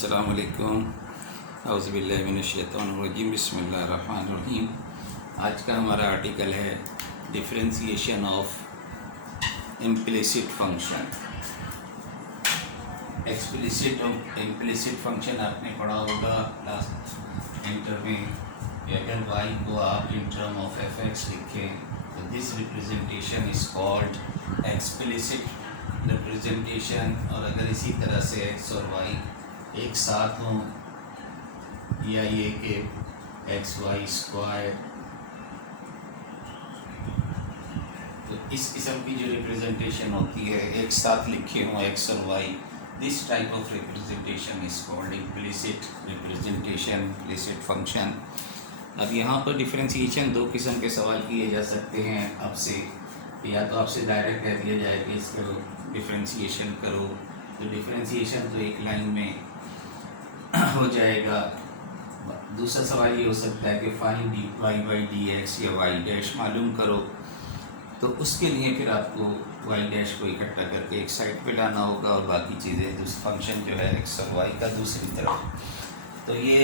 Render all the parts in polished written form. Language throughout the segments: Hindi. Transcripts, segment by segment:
अस्सलामु अलैकुम औज़ुबिल्लाहि मिनश्शैतानिर्रजीम बिस्मिल्लाहिर्रहमानिर्रहीम। आज का हमारा आर्टिकल है differentiation of implicit function. Explicit और इम्प्लिसिट फंक्शन आपने पढ़ा होगा लास्ट इंटर में। अगर y को आप इन टर्म ऑफ f(x) लिखें तो this representation is called explicit representation. और अगर इसी तरह से x और y एक साथ हों या ये कि XY² तो इस किस्म की जो रिप्रेजेंटेशन होती है एक साथ लिखे हों x और y, this type of representation is called implicit representation, implicit function. अब यहाँ पर डिफरेंशिएशन दो किस्म के सवाल किए जा सकते हैं आपसे। या तो आपसे डायरेक्ट कह दिया जाए कि इसको डिफरेंशिएशन करो, तो डिफरेंशिएशन तो एक लाइन में हो जाएगा। दूसरा सवाल ये हो सकता है कि फाइंड y/dx या y' मालूम करो, तो उसके लिए फिर आपको y' को इकट्ठा करके एक साइड पे लाना होगा और बाकी चीज़ें फंक्शन जो है x और y का दूसरी तरफ। तो ये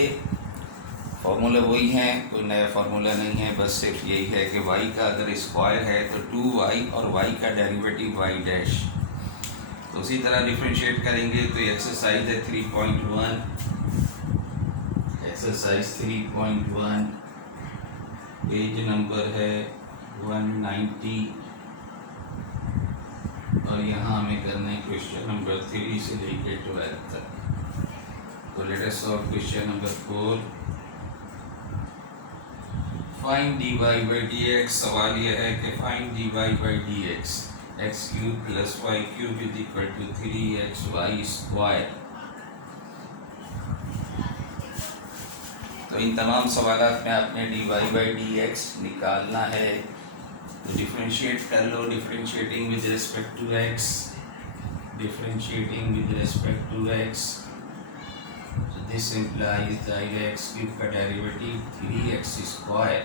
फार्मूला वही है, कोई नया फार्मूला नहीं है, बस सिर्फ यही है कि y का अगर स्क्वायर है तो 2y और y का डेरिवेटिव y'। तो उसी तरह डिफरेंशिएट करेंगे तो एक्सरसाइज है 3.1, एक्सरसाइज 3.1 पेज नंबर है 190 और यहाँ हमें करना है क्वेश्चन नंबर 3 से लेकर 12 तक। तो let us solve question number 4। Find dy/dx। सवाल यह है कि find dy/dx x³ + y³ = 3xy²। तो इन तमाम सवालात में आपने dy/dx निकालना है। तो डिफरेंशिएट कर लो, differentiating with respect to x, differentiating with respect to x। तो दिस इम्प्लाइज दैट x³ का डेरिवेटिव 3x²।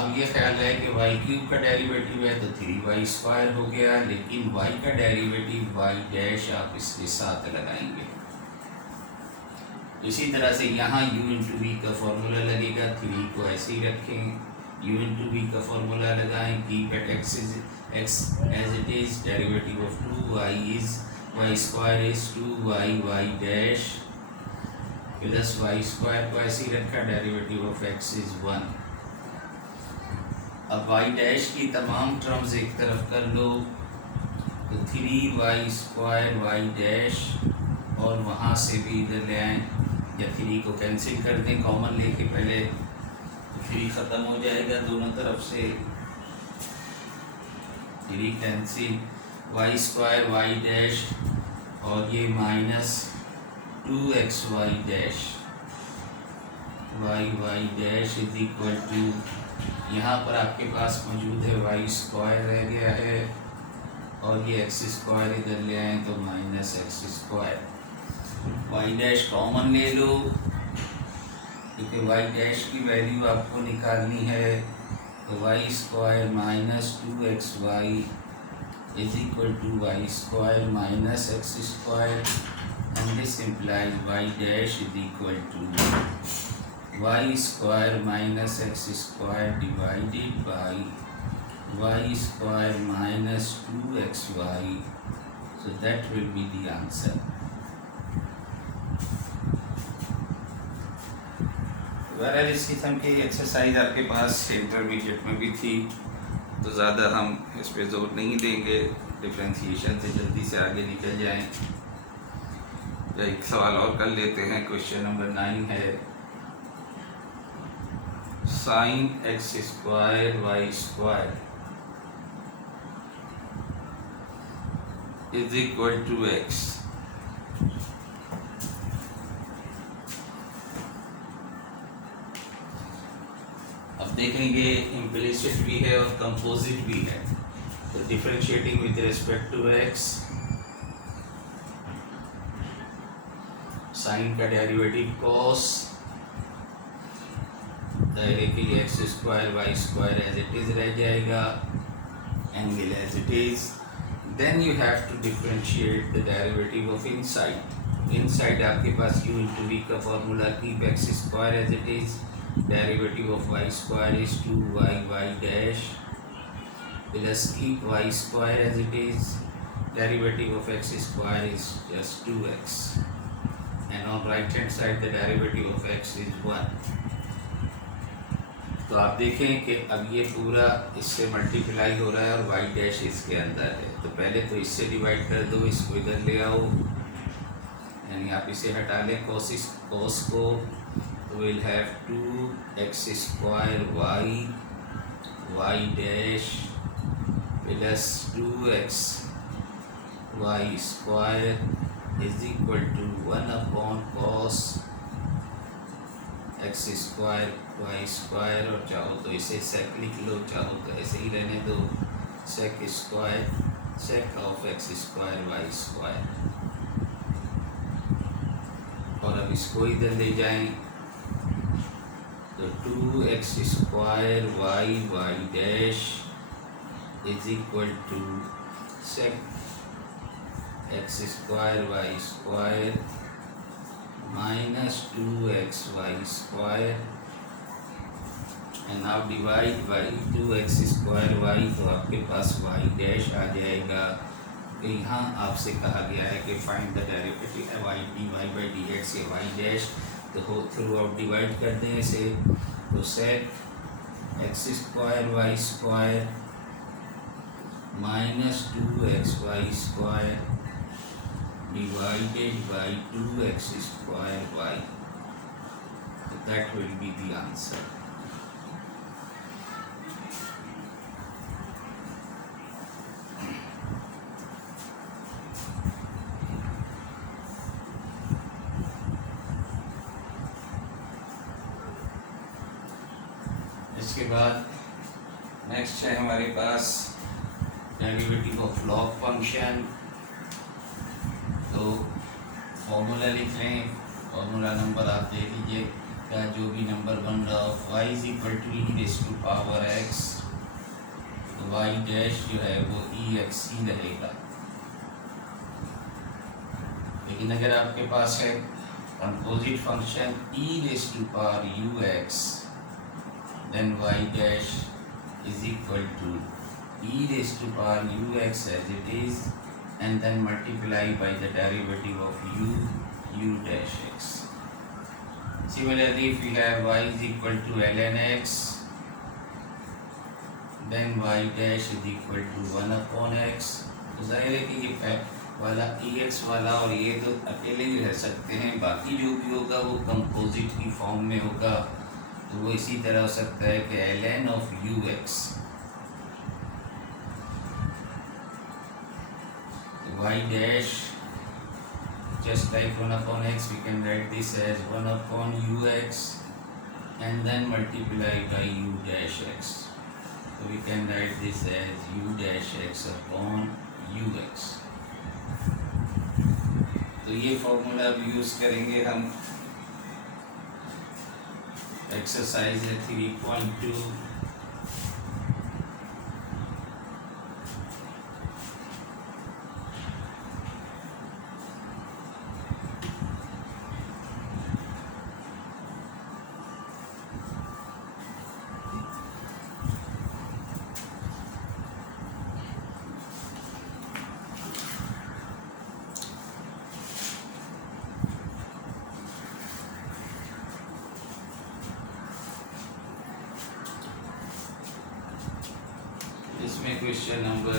अब ये ख्याल है कि y³ का डेरिवेटिव है तो 3y² हो गया, लेकिन y का डेरिवेटिव y' आप इसके साथ लगाएंगे। इसी तरह से यहाँ u/v का फॉर्मूला लगेगा, 3 को ऐसे ही रखें, u/v का फॉर्मूला लगाएं, keep at x as it is, derivative of 2y is y² is 2y plus y² को ऐसे ही रखा, डेरिवेटिव ऑफ x is 1। अब y' की तमाम टर्म्स एक तरफ कर लो, तो 3y² y' और वहाँ से भी इधर ले आएँ, या 3 को कैंसिल कर दें, कॉमन लेके पहले, तो 3 ख़त्म हो जाएगा दोनों तरफ से, 3 कैंसिल, y² y' और ये माइनस 2xy' y' = यहाँ पर आपके पास मौजूद है y² रह गया है और ये x² इधर ले आए तो -x²। y' कॉमन ले लो क्योंकि y' की वैल्यू आपको निकालनी है। तो y² - 2xy = y² - x², and this implies y' = y² - x² divided by y² - 2xy, so that will be the answer। बहरहाल इस किस्म की एक्सरसाइज आपके पास इंटरमीडिएट में भी थी, तो ज़्यादा हम इस पे जोर नहीं देंगे, डिफरेंशिएशन से जल्दी से आगे निकल जाएं। एक सवाल और कर लेते हैं, क्वेश्चन नंबर 9 है sin x² y² = x। अब देखेंगे इम्प्लिसिट भी है और कंपोजिट भी है। तो differentiating with respect to x, sine का derivative cos, directly x² y² as it is रह जाएगा, angle as it is, then you have to differentiate the derivative of inside आपके पास u इंटू वी का formula keep x square as it is, derivative of y square is 2y dash plus keep y square as it is, derivative of x square is just 2x, and on right hand side the derivative of x is 1. तो आप देखें कि अब ये पूरा इससे मल्टीप्लाई हो रहा है और y डैश इसके अंदर है, तो पहले तो इससे डिवाइड कर दो, इसको इधर ले आओ, यानी आप इसे हटा लें cos को, तो will have 2x square y dash plus 2x y square is equal to 1 upon cos x square y square, और चाहो तो इसे सेक लिख लो, चाहो तो ऐसे ही रहने दो, sec square sec of x square y square. और अब इसको इधर ले जाएं तो 2x square y dash is equal to sec x square y square minus 2x y square, and now divide by 2x square y, तो आपके पास y डैश आ जाएगा। तो यहाँ आपसे कहा गया है कि find the derivative y dy by d x या y डैश, तो हो थ्रू आउट डिवाइड कर दें इसे, तो sec x square y square minus 2x y square divided by 2x square y, so that will be the answer. इसके बाद नेक्स्ट है हमारे पास डेरिवेटिव ऑफ लॉग फंक्शन। तो फॉर्मूला लिख लें, फॉर्मूला नंबर आप दे लीजिए, क्या जो भी नंबर बन रहा हो, y is equal to e raise to power x, तो y डैश जो है वो ई एक्स ही रहेगा। लेकिन अगर आपके पास है composite function e raise to power u x, then y dash is equal to e raise to power u x as it is, and then multiply by the derivative of u dash x. Similarly, if we have y is equal to ln x, then y dash is equal to 1 upon x. तो जाहिर है कि ये फैक्ट वाला ex वाला और ये तो अकेले ही रह सकते हैं, बाकी जो भी होगा वो कंपोजिट की फॉर्म में होगा, तो वो इसी तरह हो सकता है कि ln of ux y dash, just like 1 upon x, we can write this as 1 upon ux and then multiply by u dash x, so we can write this as u dash x upon ux. तो ये फॉर्मूला भी यूज करेंगे हम एक्सरसाइज 3.2। इसमें क्वेश्चन नंबर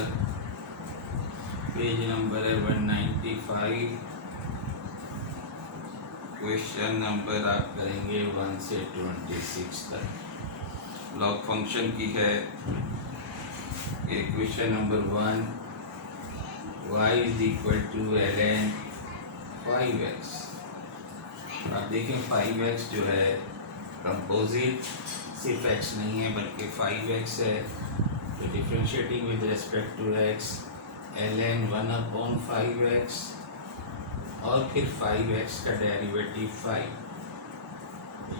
पेज नंबर है 195, क्वेश्चन नंबर आप करेंगे 1 से 26 तक। लॉग फंक्शन की है question number 1, y is equal to ln 5x। आप देखें 5x जो है कंपोजिट सिर्फ x नहीं है बल्कि 5x है, तो differentiating with respect to x ln 1 upon 5x और फिर 5x का derivative 5,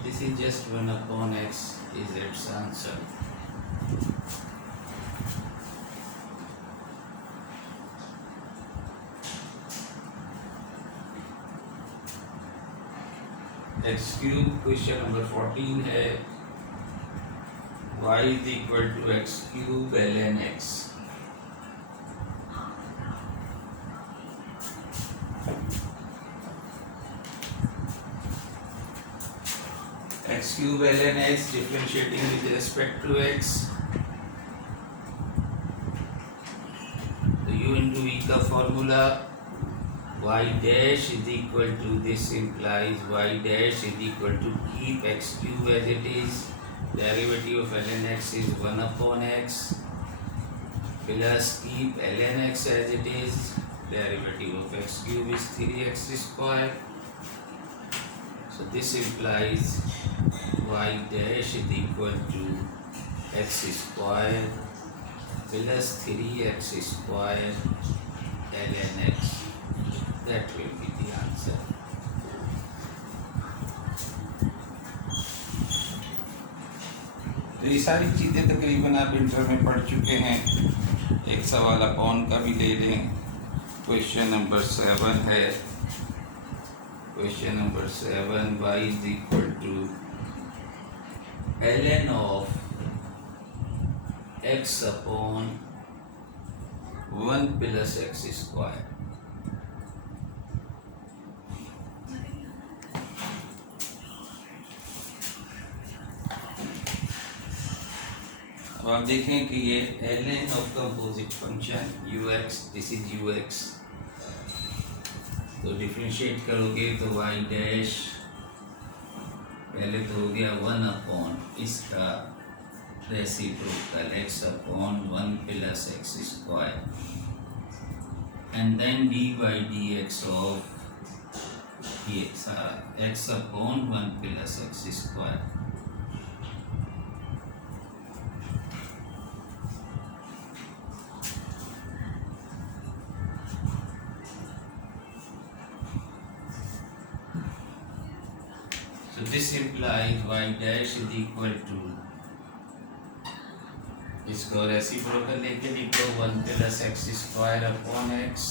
this is just 1 upon x is its answer. X cube. Question number 14 है y is equal to x cube ln x। X cube ln x differentiating with respect to x, तो u इंटू v का formula y dash is equal to, this implies y dash is equal to keep x cube as it is, derivative of ln x is 1 upon x, plus keep ln x as it is, derivative of x cube is 3x square. So this implies y dash is equal to x square plus 3x square ln x. That will be the answer. तो ये सारी चीज़ें तकरीबन आप इंटर में पढ़ चुके हैं। एक सवाल अपॉन का भी ले लें। क्वेश्चन नंबर 7 है, question number 7 y is equal to ln of x upon 1 plus x square. अब आप देखें कि ये ln of composite function ux, this is ux, तो डिफरेंशिएट करोगे तो y डैश पहले तो हो गया 1 अपॉन इसका reciprocal x upon 1 plus x square, and then dy dx of ये सारा x upon 1 plus x square. So this implies y dash is equal to, इसको रेसिप्रोकल लेके लिखो 1 plus x square upon x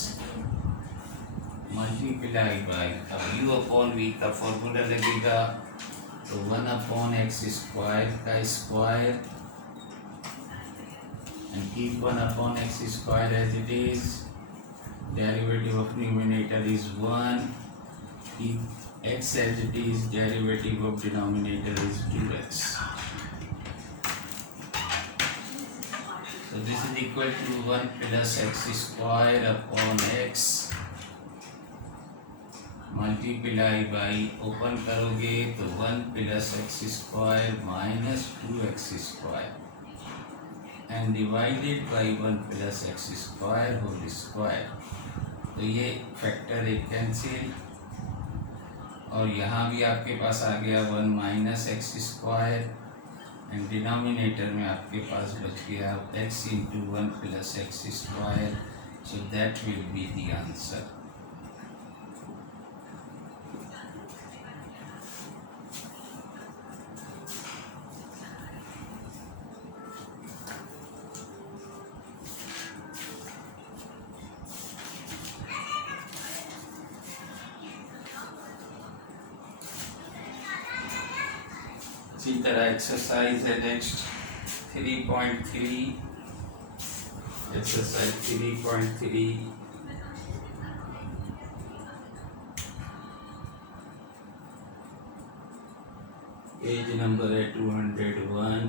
multiply by, अब u अपॉन v का फॉर्मूला लगेगा तो 1 अपॉन एक्स स्क्वायर का square and keep 1 upon x square as it is, derivative of numerator is 1, keep x as it is, derivative of denominator is 2x. So this is equal to 1 plus x square upon x multiply by, open करोगे तो 1 plus x square minus 2x square and divided by 1 plus x square whole square। तो ये फैक्टर एक कैंसिल, और यहाँ भी आपके पास आ गया 1 minus x square and denominator में आपके पास बच गया x into 1 plus x square. So that will be the answer. इसी तरह एक्सरसाइज है नेक्स्ट 3.3, एक्सरसाइज 3.3 पेज नंबर है 201,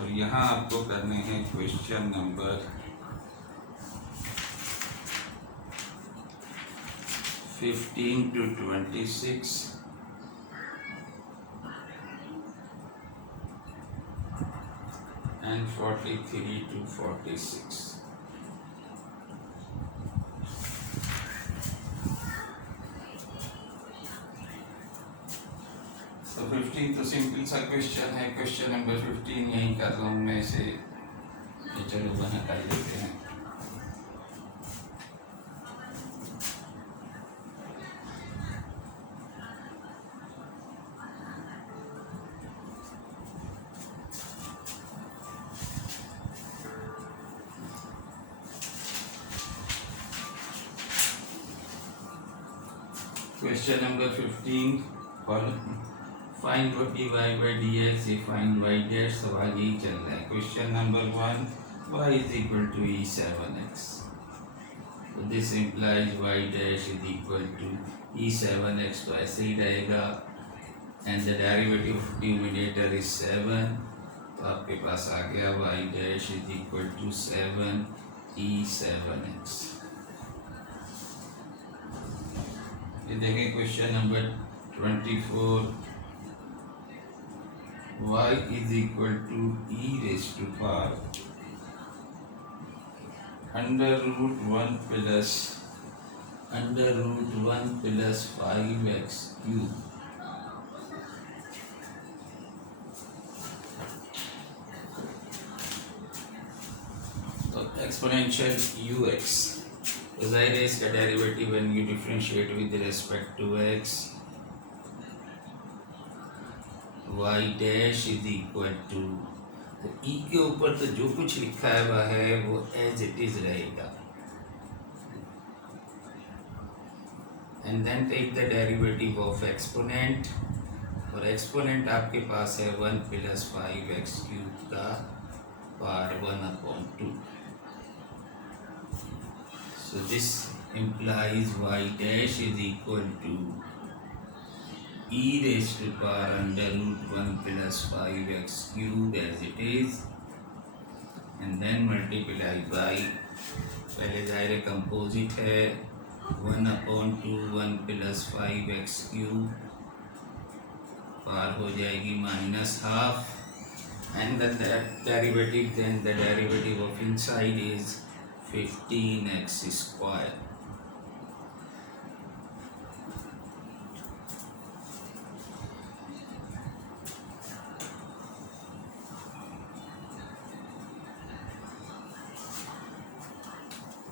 और यहाँ आपको करने हैं question number 15 to 26 and 43 to 46। तो 15 तो सिंपल सा क्वेश्चन है, क्वेश्चन नंबर 15 यहीं कर रहा हूँ मैं इसे, चलो वहाँ कर लेते हैं। Question number 15 find dy by dx ये फाइंड y डैश सवाल यही चल रहा है। Question number 1 y is equal to e7x, तो this implies y dash is equal to e7x, तो ऐसे ही रहेगा and the derivative of numerator is 7, तो आपके पास आ गया y dash is equal to 7 e7x। ये देखें question number 24 y is equal to e raise to power √1 plus 5x cube, तो एक्सपोनेंशियल ux, तो जाहिर है इसका derivative when you differentiate with respect to x, y dash is equal to, तो e के ऊपर तो जो कुछ लिखा है वह है वो एज इट इज रहेगा, and then take the derivative of exponent, और एक्सपोनेंट आपके पास है 1 प्लस 5x क्यूब का power 1/2, so this implies y dash is equal to e raised to power √1 plus 5x cube as it is, and then multiply by, पहले जाहिर है कंपोजिट है 1/2 1 plus 5x cube, पावर हो जाएगी -12, and then the derivative, then the derivative of inside is 15x square.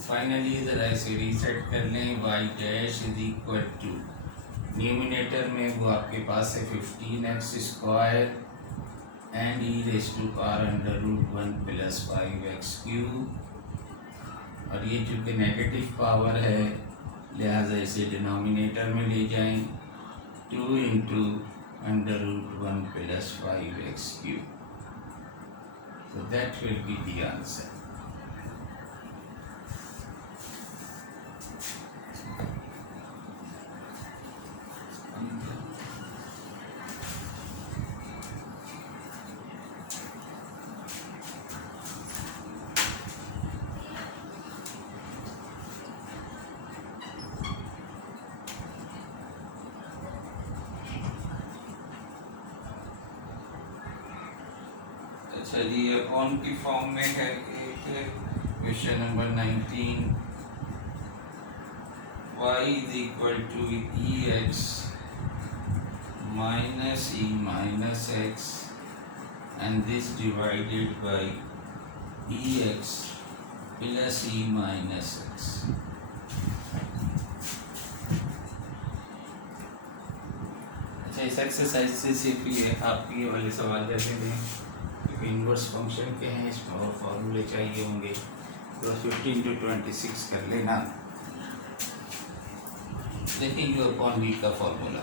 Finally ज़रा इसे रीसेट कर लें, y dash is equal to, numerator में वो आपके पास है 15x square and e raise to power √1 plus 5x cube, और ये चूँकि नेगेटिव पावर है लिहाजा इसे डिनोमिनेटर में ले जाएं 2 into √1 plus 5x cube, so that will be the answer. अच्छा जी, ये अपॉन की फॉर्म में है एक question number 19, y is equal to ex minus e minus x and this divided by ex plus e minus x। अच्छा, इस एक्सरसाइज से सिर्फ ये आपके ये वाले सवाल जैसे दें इनवर्स फंक्शन के हैं, इसमें और फार्मूले चाहिए होंगे, तो 15 to 26 कर लेना। देखिए यू अपॉन v का formula,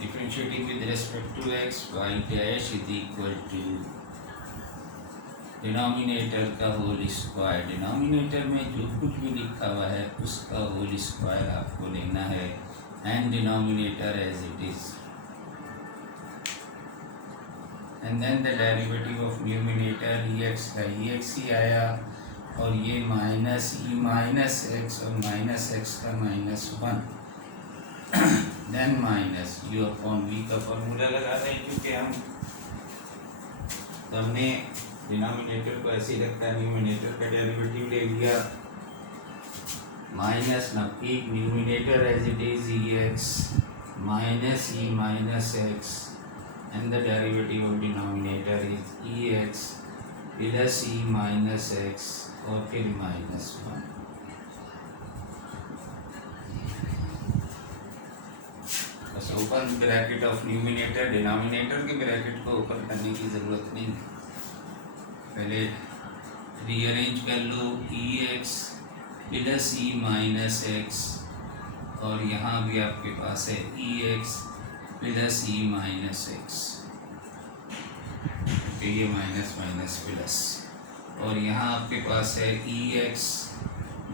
differentiating with respect to x, y dash is equal to denominator का होल स्क्वायर, डिनोमिनेटर में जो कुछ भी लिखा हुआ है उसका होल स्क्वायर आपको लेना है, and denominator as it is, and then the derivative of numerator ex का ex ही आया, और ये माइनस e माइनस x और माइनस x का -1, then minus u upon v का फॉर्मूला लगा रहे हैं, क्योंकि हमने डिनोमिनेटर को ऐसे ही रखा है, न्यूमिनेटर का डेरिवेटिव ले लिया, माइनस ना keep numerator as it is ex minus e minus x, and the derivative of denominator is ex plus e minus x और फिर -1। बस open bracket of numerator, denominator के ब्रैकेट को ओपन करने की ज़रूरत नहीं, पहले रीअरेंज कर लो ex plus e minus x और यहाँ भी आपके पास है e x plus e minus x, तो ये माइनस माइनस प्लस, और यहाँ आपके पास है e x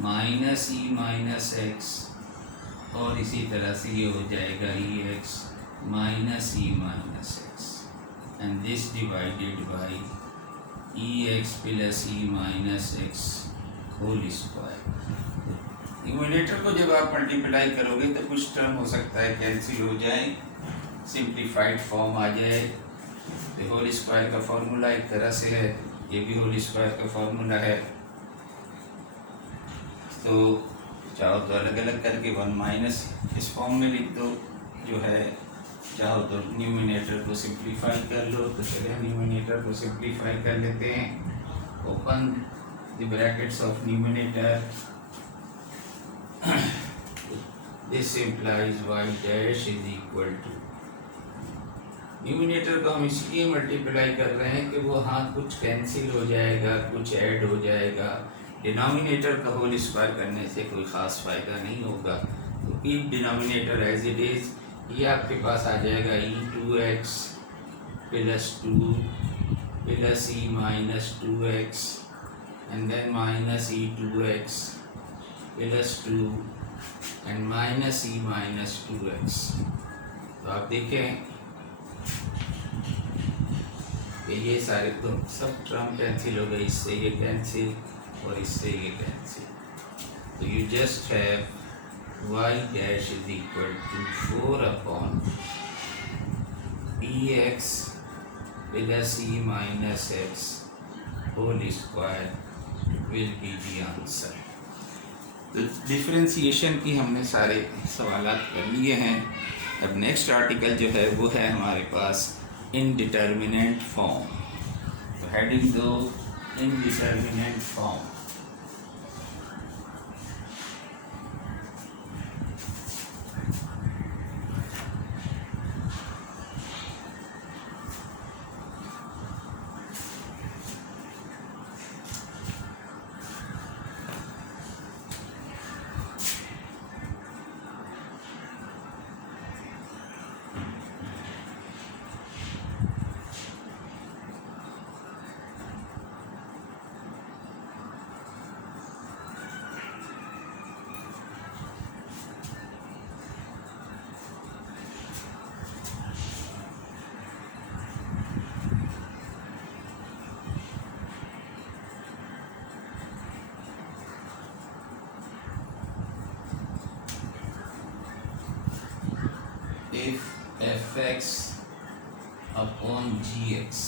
minus e minus x, और इसी तरह से ये हो जाएगा e x minus e minus x, and this divided by e x plus e minus x whole square. Numerator को जब आप मल्टीप्लाई करोगे तो कुछ टर्म हो सकता है कैंसिल हो जाए, सिंप्लीफाइड फॉर्म आ जाए। तो होल स्क्वायर का फॉर्मूला एक तरह से है, ये भी होल स्क्वायर का फॉर्मूला है। तो चाहो तो अलग अलग करके 1 माइनस इस फॉर्म में लिख दो जो है, चाहो तो न्यूमिनेटर को सिंप्लीफाई कर लो। तो चलिए न्यूमिनेटर को सिंप्लीफाई कर लेते हैं। Open the brackets of numerator, this implies y dash is equal to, numerator को हम इसलिए मल्टीप्लाई कर रहे हैं कि वो हाँ कुछ कैंसिल हो जाएगा, कुछ ऐड हो जाएगा। डिनोमिनेटर का होल स्क्वायर करने से कोई ख़ास फ़ायदा नहीं होगा। तो keep denominator as it is, ये आपके पास आ जाएगा e2x plus 2 plus e minus 2x and then minus e2x plus 2 and minus e minus 2x। तो आप देखें कि ये सारे तो सब टर्म कैंसिल हो गए, इससे ये कैंसिल और इससे ये कैंसिल। तो you just have y dash is equal to 4 upon ex plus e minus x whole square will be the answer. तो डिफरेंशिएशन की हमने सारे सवालात कर लिए हैं। अब नेक्स्ट आर्टिकल जो है वो है हमारे पास इनडिटर्मिनेंट फॉर्म। तो हेडिंग दो indeterminate form. If fx upon gx,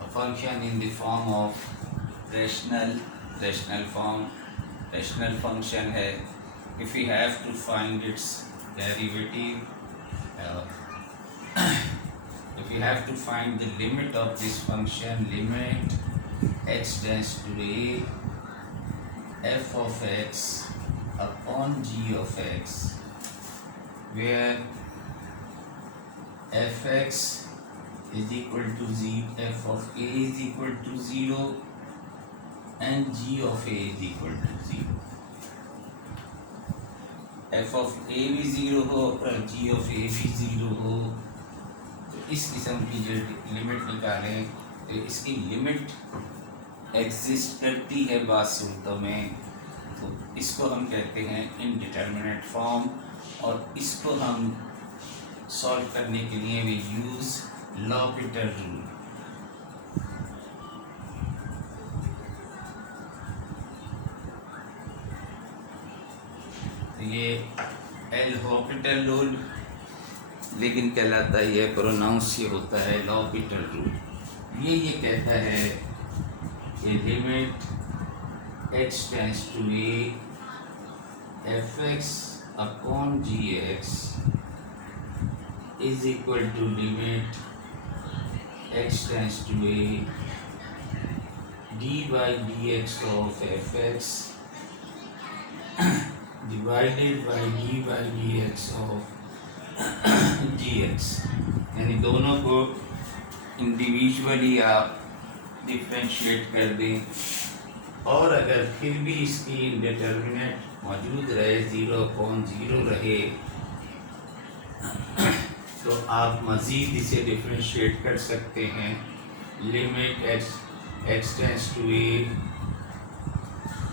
a function in the form of rational form, rational function है, if we have to find its derivative, if we have to find the limit of this function, limit x tends to a f of x upon g of x, where fx is equal to z, f of a is equal to 0 and g of a is equal to 0. f of a भी 0 हो और g of a भी 0 हो, तो इस किस्म की जो लिमिट निकालें तो इसकी लिमिट एग्जिस्ट करती है बात सूरतों में, तो इसको हम कहते हैं इनडिटर्मिनेट फॉर्म। और इसको हम सॉल्व करने के लिए वी यूज़ लॉपिटल रूल। तो ये एल हॉपिटल रूल, लेकिन कहलाता है, ये प्रोनाउंस ये होता है लॉपिटल रूल। ये कहता है कि limit x tends to a f x upon gx is equal to limit x tends to a d by dx of fx divided by d by dx of gx, यानी दोनों को इंडिविजुअली आप डिफ्रेंशिएट कर दें और अगर फिर भी इसकी इंडिटरमिनेट मौजूद रहे, 0/0 रहे, तो आप मज़ीद इसे डिफ्रेंशिएट कर सकते हैं। Limit x tends to a,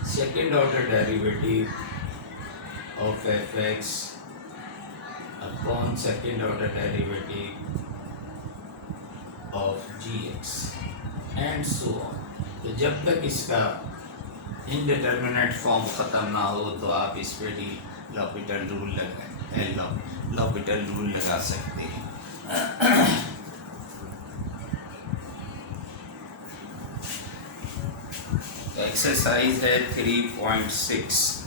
second order derivative of f(x) upon second order derivative of gx and so on. तो जब तक इसका इनडिटरमिनेट फॉर्म ख़त्म ना हो तो आप इस पर D L'Hôpital rule L'Hôpital rule लगा सकते हैं। तो एक्सरसाइज है 3.6।